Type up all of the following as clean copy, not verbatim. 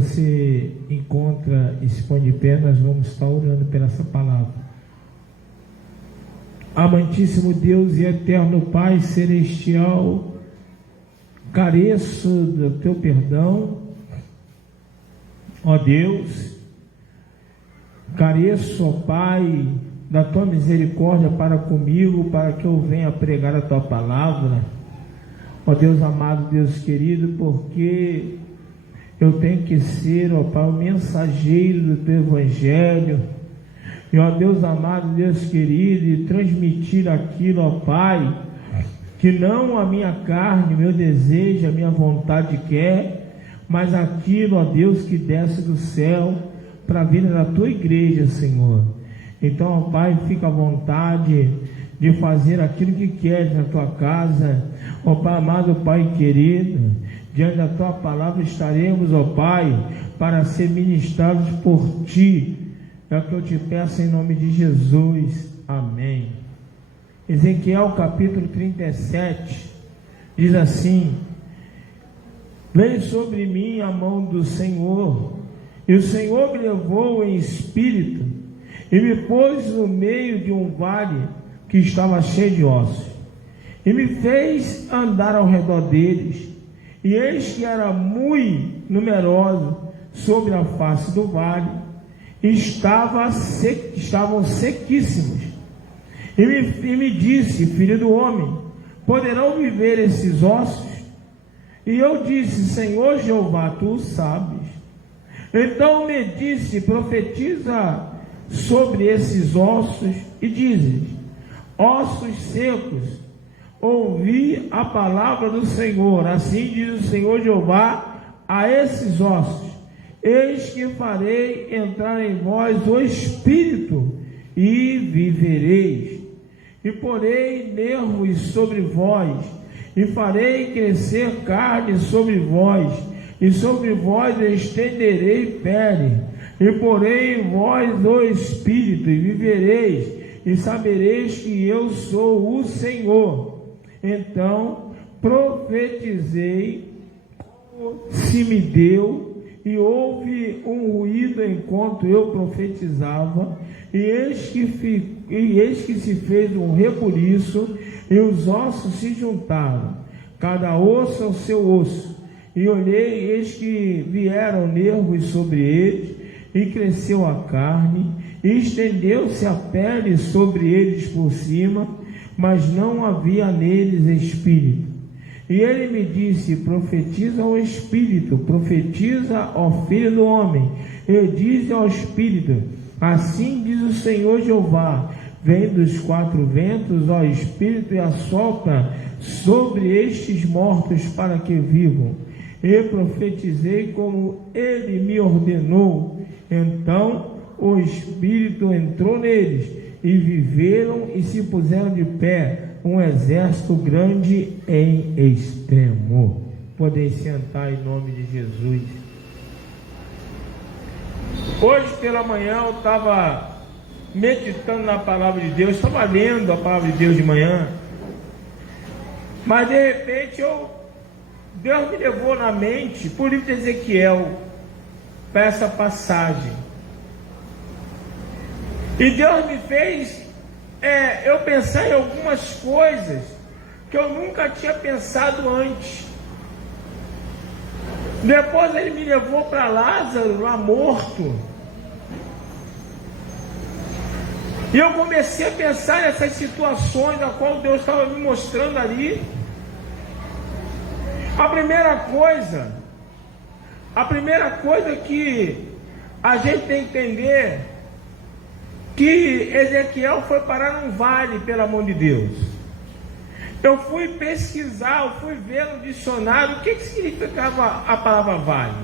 você encontra e se põe de pé, nós vamos estar orando por essa palavra. Amantíssimo Deus e eterno Pai celestial, careço do teu perdão, ó Deus, careço, ó Pai, da tua misericórdia para comigo, para que eu venha pregar a tua palavra, ó Deus amado, Deus querido, porque eu tenho que ser, ó Pai, o mensageiro do teu evangelho, e ó Deus amado, Deus querido, e transmitir aquilo, ó Pai, que não a minha carne, meu desejo, a minha vontade quer, mas aquilo, ó Deus, que desce do céu para a vida da tua igreja, Senhor. Então, ó Pai, fica à vontade de fazer aquilo que queres na tua casa, ó Pai amado, Pai querido, diante da tua palavra estaremos, ó Pai, para ser ministrados por ti. É o que eu te peço em nome de Jesus. Amém. Ezequiel capítulo 37 diz assim: veio sobre mim a mão do Senhor, e o Senhor me levou em espírito e me pôs no meio de um vale que estava cheio de ossos, e me fez andar ao redor deles, e eis que era muito numeroso sobre a face do vale, estavam sequíssimos. E me disse: filho do homem, poderão viver esses ossos? E eu disse: Senhor Jeová, tu o sabes. Então me disse: profetiza sobre esses ossos e dizes: ossos secos, ouvi a palavra do Senhor. Assim diz o Senhor Jeová a esses ossos: eis que farei entrar em vós o Espírito, e vivereis. E porei nervos sobre vós, e farei crescer carne sobre vós, e sobre vós estenderei pele, e porei em vós o Espírito, e vivereis, e sabereis que eu sou o Senhor. Então profetizei, se me deu, e houve um ruído enquanto eu profetizava, e eis que se fez um rebuliço, e os ossos se juntaram, cada osso ao seu osso. E olhei, e eis que vieram nervos sobre eles, e cresceu a carne, e estendeu-se a pele sobre eles por cima, mas não havia neles espírito. E ele me disse: profetiza ao Espírito, profetiza ao Filho do Homem, e diz ao Espírito: assim diz o Senhor Jeová, vem dos quatro ventos, ó Espírito, e assopra sobre estes mortos para que vivam. E profetizei como ele me ordenou. Então o Espírito entrou neles, e viveram e se puseram de pé, um exército grande em extremo. Podem sentar em nome de Jesus. Hoje pela manhã eu estava meditando na palavra de Deus, estava lendo a palavra de Deus de manhã, mas de repente Deus me levou na mente para o livro de Ezequiel, para essa passagem, e Deus me fez eu pensar em algumas coisas que eu nunca tinha pensado antes. Depois ele me levou para Lázaro, lá morto, e eu comecei a pensar nessas situações a qual Deus estava me mostrando ali. A primeira coisa que a gente tem que entender, que Ezequiel foi parar num vale pela mão de Deus. Eu fui pesquisar, eu fui ver no dicionário o que significava a palavra vale,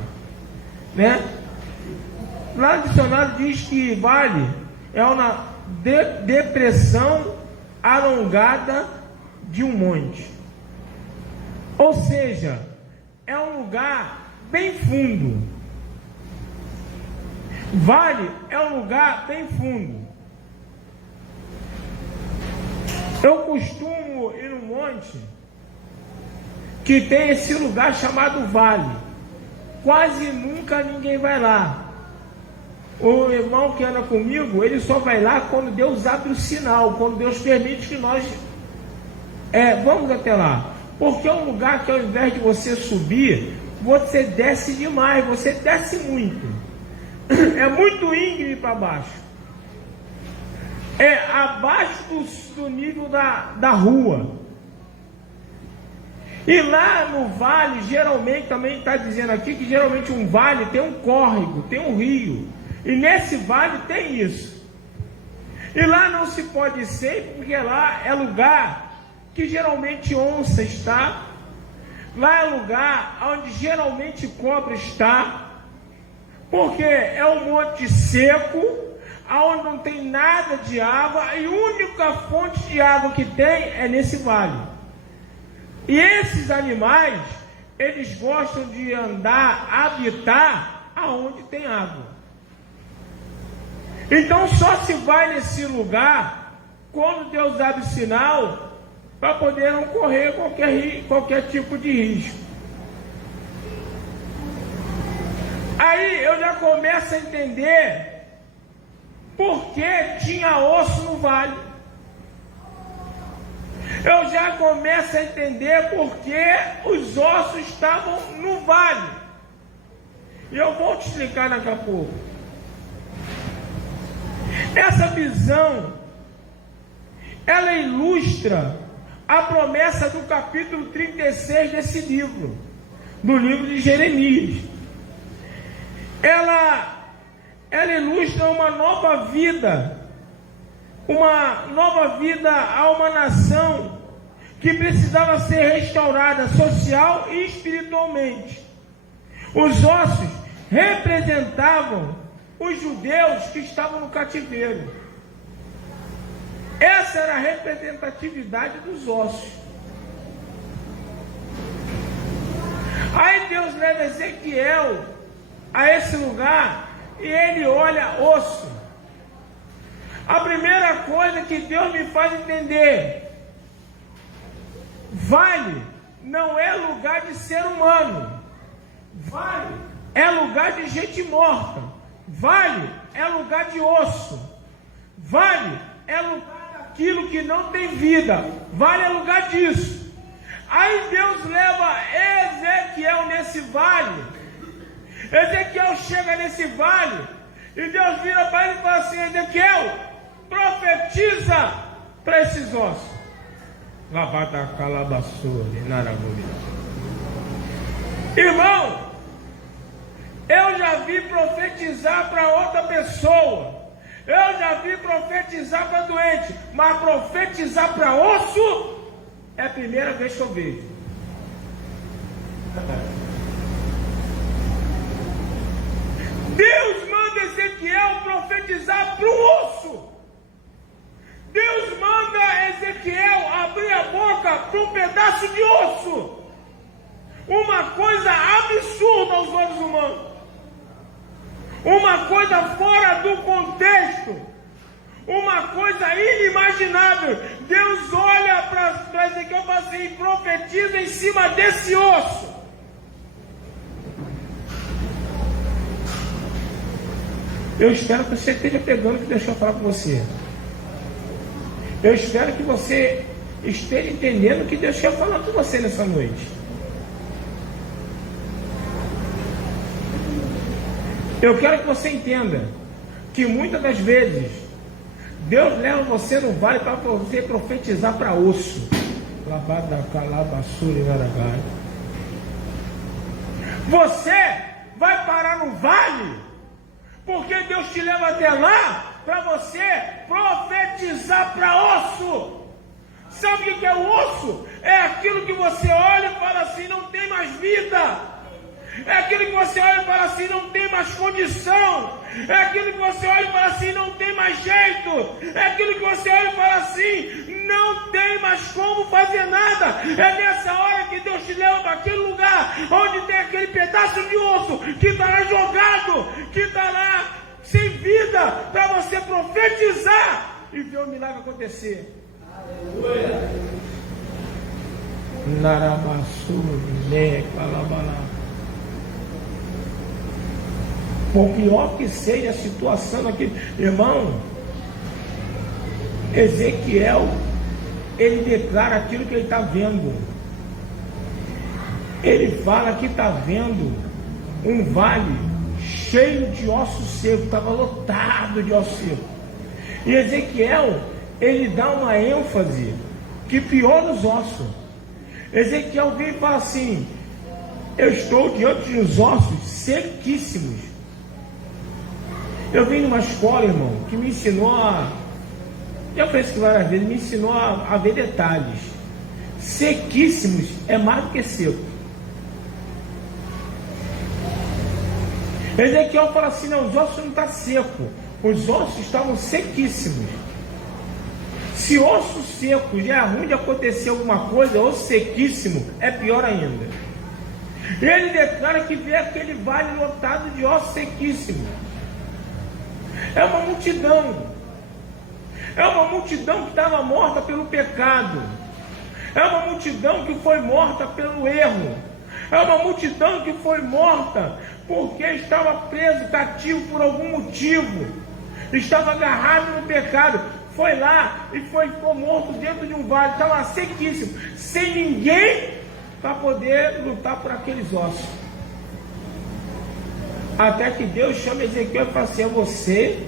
né? Lá no dicionário diz que vale é uma depressão alongada de um monte, ou seja, é um lugar bem fundo. Vale é um lugar bem fundo. Eu costumo ir num monte que tem esse lugar chamado vale. quase nunca ninguém vai lá. O irmão que anda comigo, ele só vai lá quando Deus abre o sinal, quando Deus permite que nós vamos até lá. Porque é um lugar que ao invés de você subir, você desce demais, você desce muito. É muito íngreme para baixo. É abaixo do nível da rua. E lá no vale, geralmente, também está dizendo aqui que geralmente um vale tem um córrego, tem um rio. E nesse vale tem isso. E lá não se pode ser, porque lá é lugar que geralmente onça está. Lá é lugar onde geralmente cobra está. Porque é um monte seco, onde não tem nada de água. E a única fonte de água que tem é nesse vale. E esses animais, eles gostam de andar, habitar aonde tem água. Então só se vai nesse lugar quando Deus abre sinal para poder não correr qualquer tipo de risco. Aí eu já começo a entender por que tinha osso no vale. Eu já começo a entender por que os ossos estavam no vale. E eu vou te explicar daqui a pouco. Essa visão, ela ilustra a promessa do capítulo 36 desse livro, do livro de Jeremias. Ela ilustra uma nova vida a uma nação que precisava ser restaurada social e espiritualmente. Os ossos representavam os judeus que estavam no cativeiro. Essa era a representatividade dos ossos. Aí Deus leva Ezequiel a esse lugar e ele olha osso. A primeira coisa que Deus me faz entender: vale não é lugar de ser humano, vale é lugar de gente morta, vale é lugar de osso, vale é lugar daquilo que não tem vida, vale é lugar disso. Aí Deus leva Ezequiel nesse vale. Ezequiel chega nesse vale e Deus vira para ele e fala assim: Ezequiel, profetiza para esses ossos. Lavada calabaçore, naravuri. Irmão, eu já vi profetizar para outra pessoa, eu já vi profetizar para doente, mas profetizar para osso é a primeira vez que eu vejo. Deus manda Ezequiel profetizar para um osso. Deus manda Ezequiel abrir a boca para um pedaço de osso. Uma coisa absurda aos olhos humanos. Uma coisa fora do contexto. Uma coisa inimaginável. Deus olha para Ezequiel e fala assim: profetiza em cima desse osso. Eu espero que você esteja pegando o que Deus vai falar com você. Eu espero que você esteja entendendo o que Deus quer falar com você nessa noite. Eu quero que você entenda que muitas das vezes Deus leva você no vale para você profetizar para osso. Você vai parar no vale porque Deus te leva até lá para você profetizar para osso. Sabe o que é o osso? É aquilo que você olha e fala assim: não tem mais vida. É aquilo que você olha e fala assim: não tem mais condição. É aquilo que você olha e fala assim: não tem mais jeito. É aquilo que você olha e fala assim: não tem mais como fazer nada. É nessa hora que Deus te leva para aquele lugar onde tem aquele pedaço de osso que está lá jogado, que está lá sem vida, para você profetizar e ver o milagre acontecer. Aleluia. Narabassuri, calabala. Por pior que seja a situação aqui, irmão, Ezequiel, ele declara aquilo que ele está vendo. Ele fala que está vendo um vale cheio de ossos secos, estava lotado de ossos secos. E Ezequiel, ele dá uma ênfase que piora os ossos. Ezequiel vem e fala assim: eu estou diante de uns ossos sequíssimos. Eu vim numa escola, irmão, que me ensinou já falei isso várias vezes, me ensinou a ver detalhes. Sequíssimos é mais do que seco. Ezequiel fala assim: não, os ossos não estão secos, os ossos estavam sequíssimos. Se osso seco já é ruim de acontecer alguma coisa, osso sequíssimo é pior ainda. Ele declara que vê aquele vale lotado de ossos sequíssimos. É uma multidão. É uma multidão que estava morta pelo pecado. É uma multidão que foi morta pelo erro. É uma multidão que foi morta porque estava preso, cativo por algum motivo. Estava agarrado no pecado. Foi lá e ficou morto dentro de um vale. Estava sequíssimo, sem ninguém para poder lutar por aqueles ossos. Até que Deus chama Ezequiel e fala assim: é você,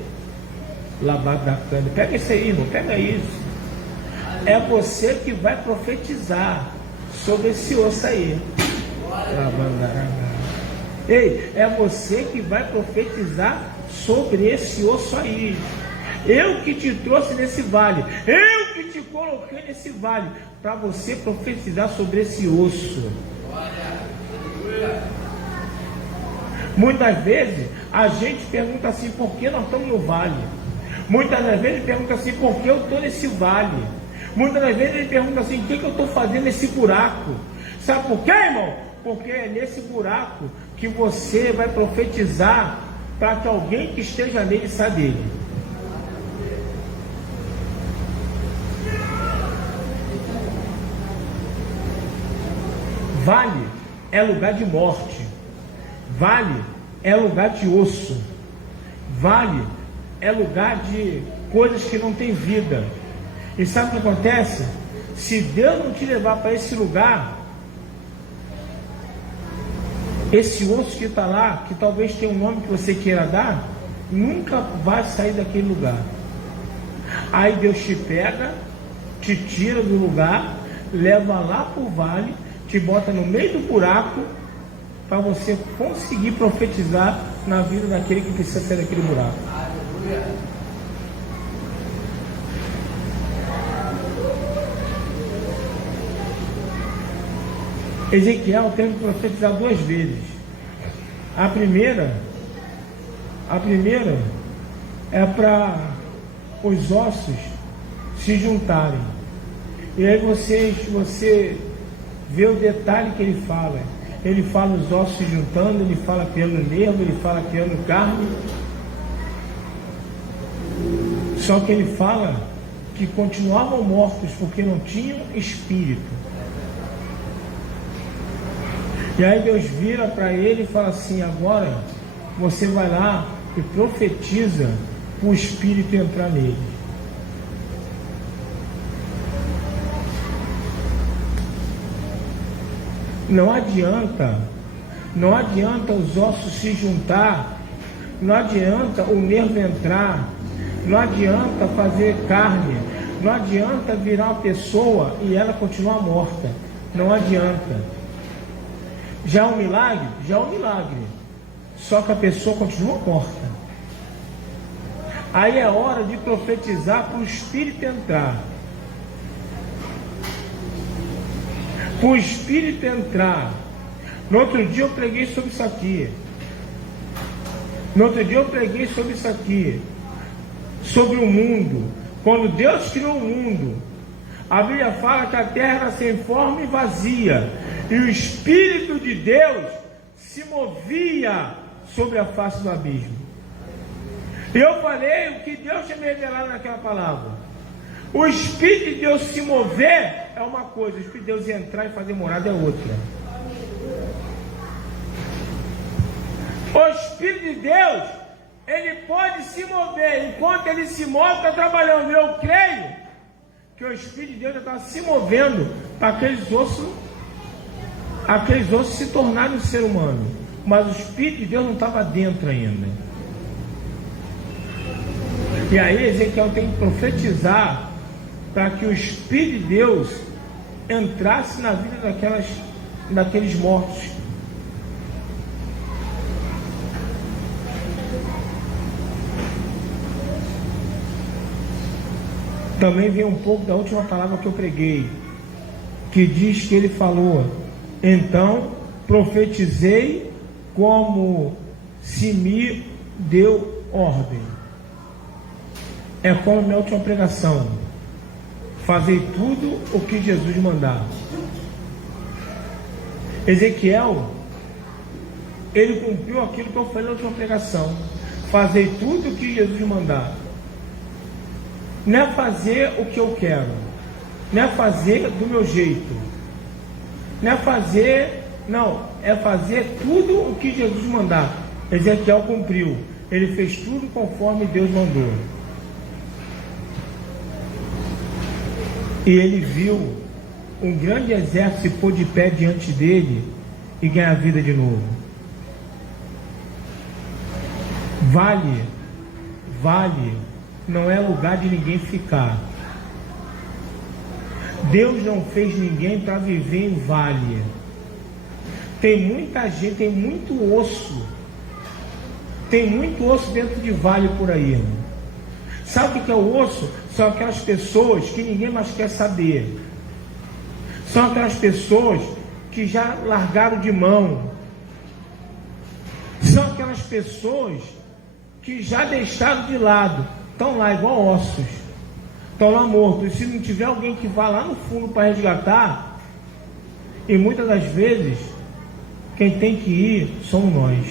Labadacana, pega isso aí, irmão, pega isso. É você que vai profetizar sobre esse osso aí. Ei, é você que vai profetizar sobre esse osso aí. Eu que te trouxe nesse vale, eu que te coloquei nesse vale, para você profetizar sobre esse osso. Muitas vezes a gente pergunta assim: por que nós estamos no vale? Muitas das vezes pergunta assim: por que eu estou nesse vale? Muitas das vezes ele pergunta assim: o que eu estou fazendo nesse buraco? Sabe por quê, irmão? Porque é nesse buraco que você vai profetizar para que alguém que esteja nele saia dele. Vale é lugar de morte. Vale é lugar de osso. Vale é lugar de coisas que não tem vida. E sabe o que acontece? Se Deus não te levar para esse lugar, esse osso que está lá, que talvez tenha um nome que você queira dar, nunca vai sair daquele lugar. Aí Deus te pega, te tira do lugar, leva lá para o vale, te bota no meio do buraco, para você conseguir profetizar na vida daquele que precisa sair daquele buraco. Ezequiel teve que profetizar 2 vezes. A primeira é para os ossos se juntarem. E aí você vê o detalhe que ele fala. Ele fala os ossos se juntando, ele fala criando nervo, ele fala criando carne. Só que ele fala que continuavam mortos porque não tinham espírito. E aí Deus vira para ele e fala assim: agora você vai lá e profetiza para o espírito entrar nele. Não adianta os ossos se juntar, não adianta o nervo entrar, não adianta fazer carne, não adianta virar uma pessoa e ela continuar morta, não adianta. Já é um milagre? Já é um milagre, só que a pessoa continua morta. Aí é hora de profetizar para o espírito entrar. Para o espírito entrar. No outro dia eu preguei sobre isso aqui. Sobre o mundo. Quando Deus criou o mundo, a Bíblia fala que a terra era sem forma e vazia, e o Espírito de Deus se movia sobre a face do abismo. E eu falei o que Deus tinha me revelado naquela palavra. O Espírito de Deus se mover é uma coisa, o Espírito de Deus entrar e fazer morada é outra. O Espírito de de Deus, ele pode se mover. Enquanto ele se move, está trabalhando. Eu creio que o Espírito de Deus já está se movendo para aqueles ossos se tornarem um ser humano. Mas o Espírito de Deus não estava dentro ainda. E aí Ezequiel tem que profetizar para que o Espírito de Deus entrasse na vida daqueles mortos. Também vem um pouco da última palavra que eu preguei, que diz que ele falou: então profetizei como se me deu ordem. É como minha última pregação: fazei tudo o que Jesus mandar. Ezequiel, ele cumpriu aquilo que eu falei na última pregação: fazei tudo o que Jesus mandar. Não é fazer o que eu quero, não é fazer do meu jeito, não é fazer, não, é fazer tudo o que Jesus mandar. Ezequiel cumpriu, ele fez tudo conforme Deus mandou. E ele viu um grande exército se pôr de pé diante dele e ganhar vida de novo. Vale não é lugar de ninguém ficar. Deus não fez ninguém para viver em vale. Tem muita gente, tem muito osso dentro de vale por aí. Sabe o que é o osso? São aquelas pessoas que ninguém mais quer saber. São aquelas pessoas que já largaram de mão. São aquelas pessoas que já deixaram de lado. Estão lá igual ossos. Estão lá mortos. E se não tiver alguém que vá lá no fundo para resgatar, e muitas das vezes quem tem que ir somos nós.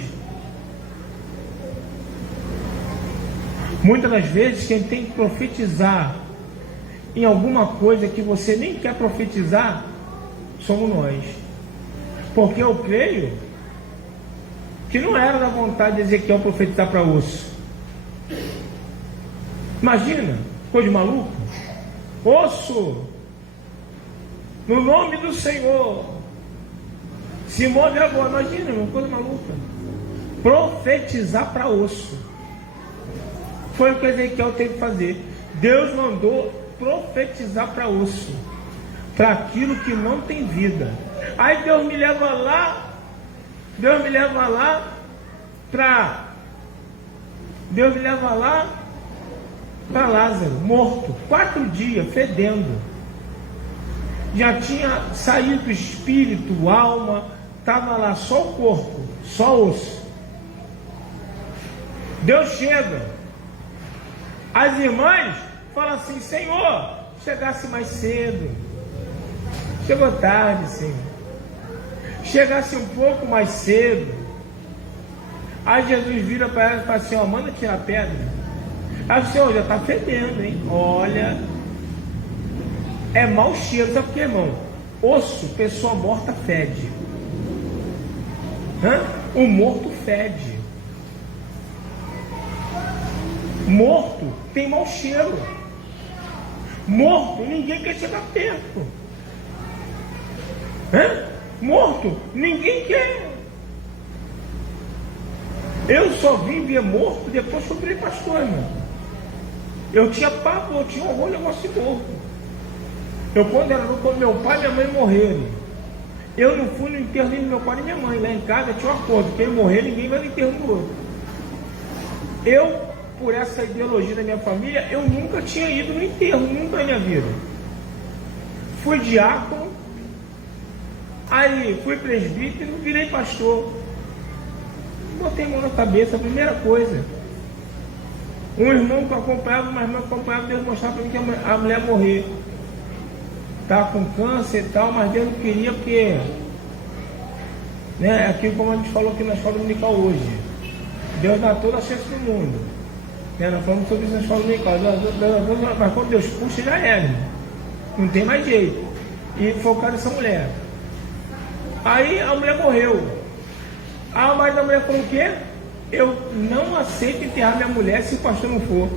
Muitas das vezes quem tem que profetizar em alguma coisa que você nem quer profetizar somos nós. Porque eu creio que não era da vontade de Ezequiel profetizar para osso. Imagina, coisa de maluco. Osso, no nome do Senhor, se move agora. Imagina, uma coisa maluca. Profetizar para osso. Foi o que Ezequiel teve que fazer. Deus mandou profetizar para osso, para aquilo que não tem vida. Aí Deus me leva lá para Lázaro, morto, 4 dias, fedendo. Já tinha saído o espírito, alma, estava lá só o corpo, só osso. Deus chega. As irmãs falam assim: Senhor, chegasse mais cedo. Chegou tarde, Senhor. Chegasse um pouco mais cedo. Aí Jesus vira para ela e fala assim: ó, manda tirar a pedra. Aí o Senhor já está fedendo, hein? Olha, é mau cheiro. Sabe por quê, irmão? Osso, pessoa morta fede. O morto fede. Morto tem mau cheiro. Morto, ninguém quer chegar perto. Morto, ninguém quer. Eu só vim ver morto depois que eu virei pastor, irmão. Eu tinha papo, eu tinha horror, negócio de morto. Quando meu pai e minha mãe morreram, eu não fui no enterro nem do meu pai nem minha mãe. Lá em casa tinha um acordo: quem morrer, ninguém vai no enterro do outro. Eu, por essa ideologia da minha família, eu nunca tinha ido no enterro, nunca na minha vida. Fui diácono, aí fui presbítero, virei pastor. Botei a mão na cabeça, a primeira coisa. Um irmão que acompanhava, uma irmã que acompanhava, Deus mostrava para mim que a mulher morrer. Estava com câncer e tal, mas Deus não queria, porque, né, aquilo como a gente falou aqui na escola dominical hoje. Deus dá toda a chance do mundo. Nós falamos sobre isso na escola dominical. Mas quando Deus puxa, já era. Não tem mais jeito. E focar nessa mulher. Aí a mulher morreu. A mãe da mulher falou o quê? Eu não aceito enterrar minha mulher se o pastor não for.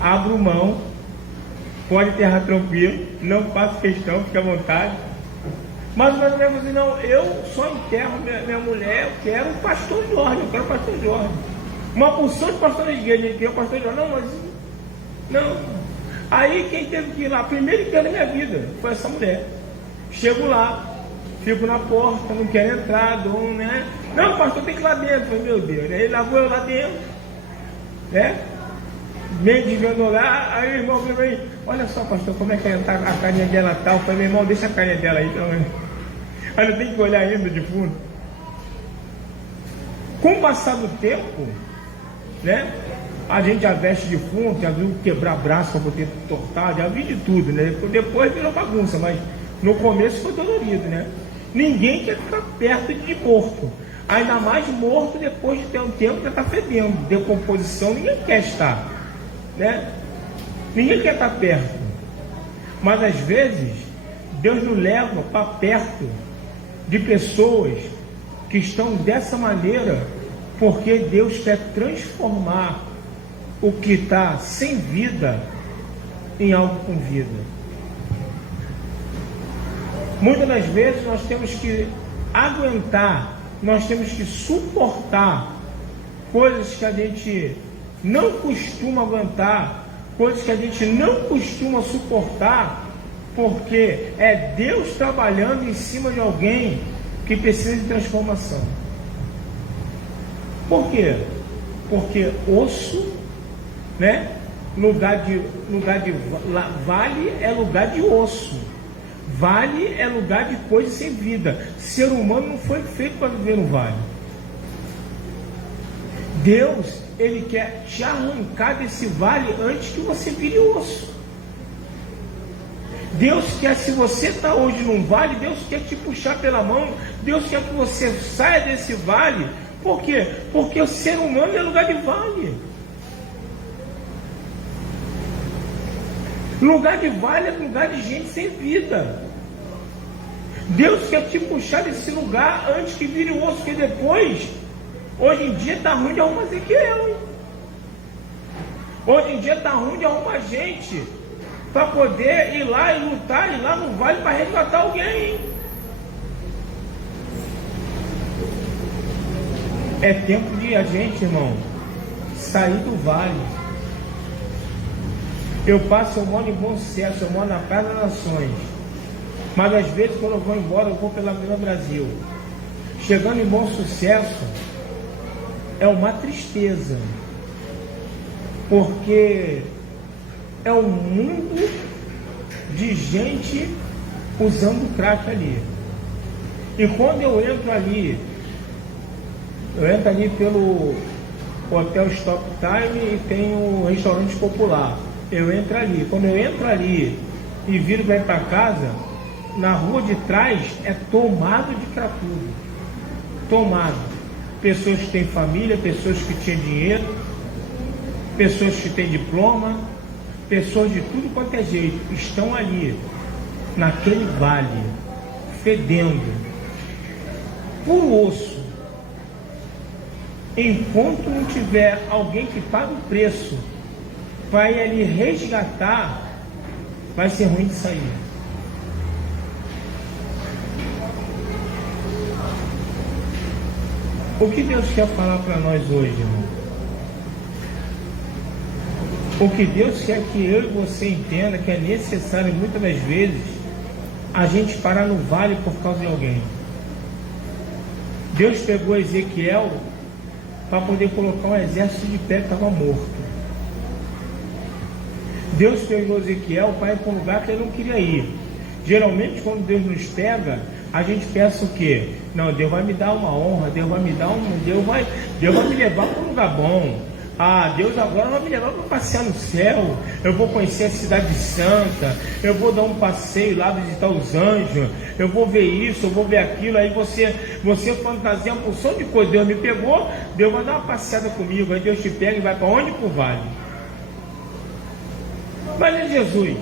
Abro mão, pode enterrar tranquilo, não faço questão, fica à vontade. Mas o pastor assim, não, eu só enterro minha mulher, eu quero o pastor Jorge, eu quero o pastor Jorge. Uma porção de pastores de igreja, ele quer o pastor Jorge, não, mas não. Aí quem teve que ir lá, primeiro enterro da minha vida, foi essa mulher. Chego lá, fico na porta, não quero entrar, né? Não, pastor, tem que ir lá dentro. Eu falei, meu Deus, aí lá vou eu lá dentro, né? Meio desvendo lá, aí o irmão falou aí, olha só, pastor, como é que a carinha dela tá? Eu falei, meu irmão, deixa a carinha dela aí, pelo menos. Aí não tem que olhar ainda de fundo. Com o passar do tempo, né? A gente já veste de fundo, já viu quebrar braço para poder tortar, já vi de tudo, né? Depois virou bagunça, mas no começo foi dolorido, né? Ninguém quer ficar perto de morto. Ainda mais morto depois de ter um tempo que já está fedendo. Decomposição, ninguém quer estar, né? Ninguém quer estar perto. Mas às vezes, Deus nos leva para perto de pessoas que estão dessa maneira, porque Deus quer transformar o que está sem vida em algo com vida. Muitas das vezes nós temos que aguentar, nós temos que suportar coisas que a gente não costuma aguentar, coisas que a gente não costuma suportar, porque é Deus trabalhando em cima de alguém que precisa de transformação. Por quê? Porque osso, né? Vale é lugar de osso. Vale é lugar de coisa sem vida. Ser humano não foi feito para viver no vale. Deus, Ele quer te arrancar desse vale antes que você vire osso. Deus quer, se você está hoje num vale, Deus quer te puxar pela mão. Deus quer que você saia desse vale. Por quê? Porque o ser humano é lugar de vale. Lugar de vale é lugar de gente sem vida. Deus quer te puxar desse lugar antes que vire o osso, que depois, hoje em dia está ruim de arrumar Ezequiel, hein? Hoje em dia está ruim de arrumar gente para poder ir lá e lutar, ir lá no vale para resgatar alguém, hein? É tempo de a gente, irmão, sair do vale. Eu moro em Bom Sucesso, eu moro na Praia das Nações. Mas às vezes quando eu vou embora, eu vou pela Avenida Brasil. Chegando em Bom Sucesso, é uma tristeza. Porque é um mundo de gente usando crack ali. E quando eu entro ali pelo Hotel Stop Time e tem um restaurante popular. Eu entro ali. Quando eu entro ali e viro para ir para casa, na rua de trás é tomado de cracudo. Tomado. Pessoas que têm família, pessoas que tinham dinheiro, pessoas que têm diploma, pessoas de tudo quanto é jeito, estão ali, naquele vale, fedendo, por osso. Enquanto não tiver alguém que pague o preço para ir ali resgatar, vai ser ruim de sair. O que Deus quer falar para nós hoje, irmão? O que Deus quer que eu e você entenda que é necessário muitas das vezes a gente parar no vale por causa de alguém. Deus pegou Ezequiel para poder colocar um exército de pé que estava morto. Deus pegou Ezequiel para ir para um lugar que ele não queria ir. Geralmente quando Deus nos pega, a gente pensa o quê? Não, Deus vai me dar uma honra, Deus vai me levar para um lugar bom. Ah, Deus agora vai me levar para passear no céu. Eu vou conhecer a cidade santa. Eu vou dar um passeio lá, visitar os anjos. Eu vou ver isso, eu vou ver aquilo. Aí você fantasia uma porção de coisa. Deus me pegou, Deus vai dar uma passeada comigo. Aí Deus te pega e vai para onde? Para o vale. Mas é Jesus.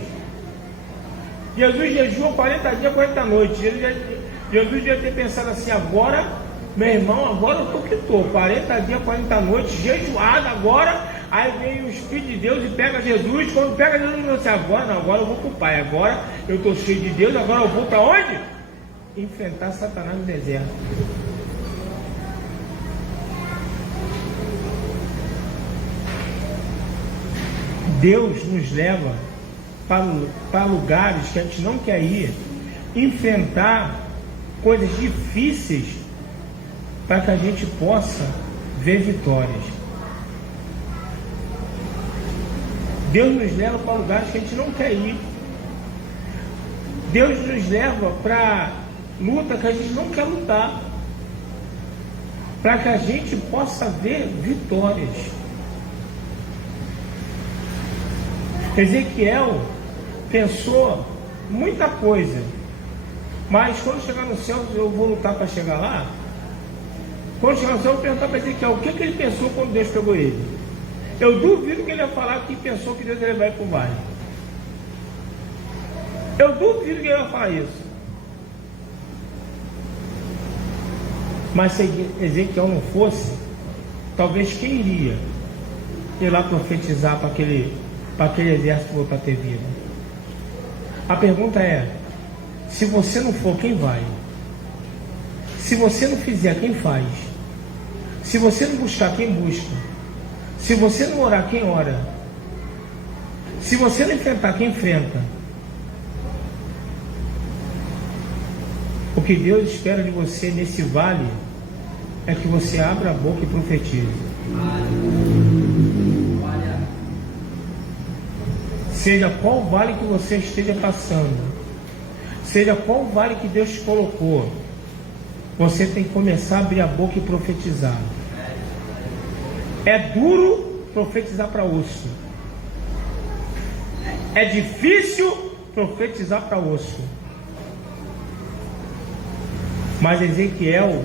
Jesus jejua 40 dias, 40 noites. Jesus devia ter pensado assim: agora Meu irmão, agora eu estou 40 dias, 40 noites, jejuado agora, aí vem o Espírito de Deus e pega Jesus. Quando pega Jesus, ele diz assim, agora não, agora eu vou para o Pai, agora eu estou cheio de Deus, agora eu vou para onde? Enfrentar Satanás no deserto. Deus nos leva para lugares que a gente não quer ir, enfrentar coisas difíceis para que a gente possa ver vitórias. Deus nos leva para lugares que a gente não quer ir. Deus nos leva para luta que a gente não quer lutar, para que a gente possa ver vitórias. Ezequiel pensou muita coisa, mas quando chegar no céu, eu vou lutar para chegar lá. Quando chegar no céu, eu vou perguntar para Ezequiel o que ele pensou quando Deus pegou ele. Eu duvido que ele ia falar que pensou que Deus ia levar ele para o vale. Eu duvido que ele ia falar isso. Mas se Ezequiel não fosse, talvez quem iria ir lá profetizar para aquele exército voltar a ter vida? A pergunta é, se você não for, quem vai? Se você não fizer, quem faz? Se você não buscar, quem busca? Se você não orar, quem ora? Se você não enfrentar, quem enfrenta? O que Deus espera de você nesse vale é que você abra a boca e profetize. Seja qual vale que você esteja passando, seja qual vale que Deus te colocou, você tem que começar a abrir a boca e profetizar. É duro profetizar para osso. É difícil profetizar para osso. Mas Ezequiel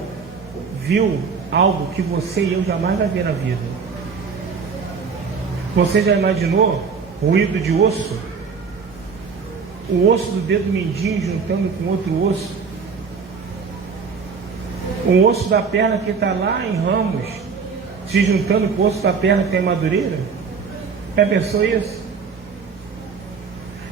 viu algo que você e eu jamais vai ver na vida. Você já imaginou ruído de osso? O osso do dedo mindinho juntando com outro osso? O osso da perna que está lá em ramos se juntando com o osso da perna que tem madureira? Já pensou isso?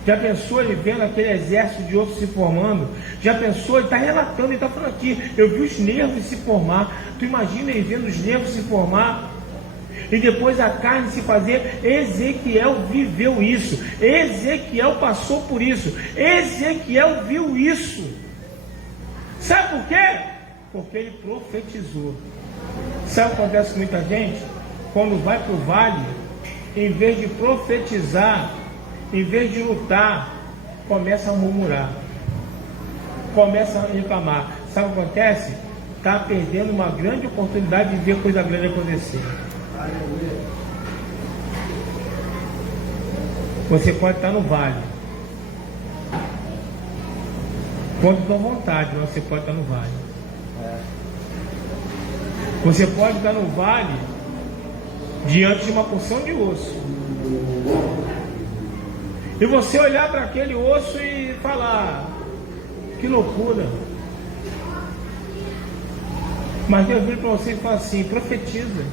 Já pensou ele vendo aquele exército de ossos se formando? Já pensou? Ele está relatando, ele está falando aqui, eu vi os nervos se formar. Tu imagina ele vendo os nervos se formar e depois a carne se fazer? Ezequiel viveu isso. Ezequiel passou por isso. Ezequiel viu isso. Sabe por quê? Porque ele profetizou. Sabe o que acontece com muita gente? Quando vai para o vale, em vez de profetizar, em vez de lutar, começa a murmurar, começa a reclamar. Sabe o que acontece? Está perdendo uma grande oportunidade de ver coisa grande acontecer. Você pode estar no vale, quando tua vontade, você pode estar no vale. Você pode estar no vale diante de uma porção de osso, e você olhar para aquele osso e falar, que loucura. Mas Deus vira para você e fala assim, profetiza.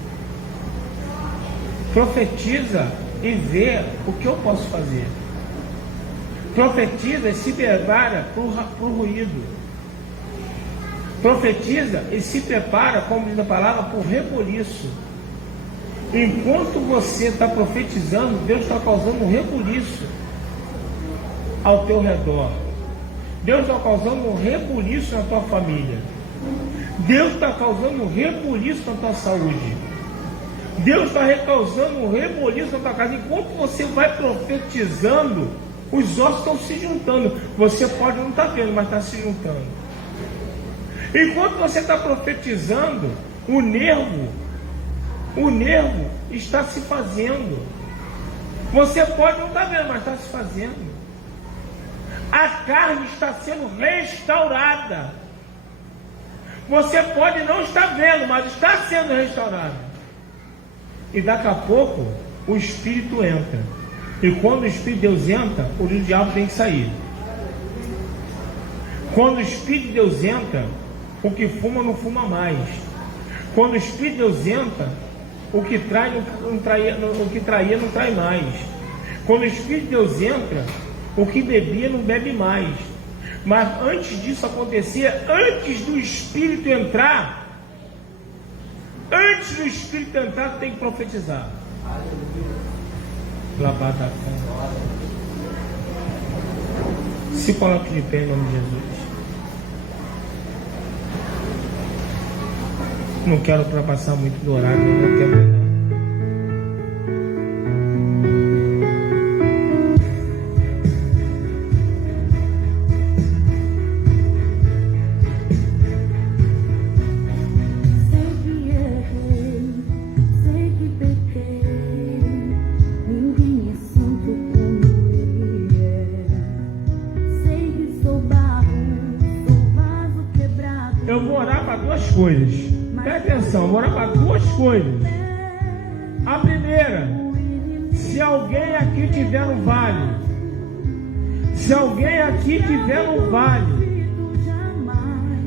Profetiza e vê o que eu posso fazer. Profetiza e se prepara para o ruído. Profetiza e se prepara, como diz a palavra, para o reboliço. Enquanto você está profetizando, Deus está causando um reboliço ao teu redor. Deus está causando um rebuliço na tua família. Deus está causando um rebuliço na tua saúde. Deus está causando um rebuliço na tua casa. Enquanto você vai profetizando, os ossos estão se juntando. Você pode não estar vendo, mas está se juntando. Enquanto você está profetizando, o nervo está se fazendo. Você pode não estar vendo, mas está se fazendo. A carne está sendo restaurada. Você pode não estar vendo, mas está sendo restaurada. E daqui a pouco o Espírito entra. E quando o Espírito de Deus entra, o diabo tem que sair. Quando o Espírito de Deus entra, o que fuma não fuma mais. Quando o Espírito de Deus entra, o que trai não trai mais. Quando o Espírito de Deus entra, o que bebia não bebe mais. Mas antes disso acontecer, antes do Espírito entrar, tu tem que profetizar. Se coloque de pé em nome de Jesus. Não quero ultrapassar muito do horário, não quero. Eu vou orar para duas coisas. Presta atenção, eu vou orar para duas coisas. A primeira, se alguém aqui tiver no vale,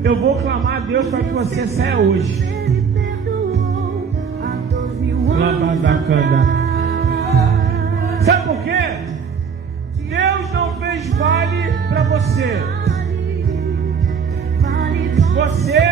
eu vou clamar a Deus para que você saia hoje. Sabe por quê? Deus não fez vale para você. Você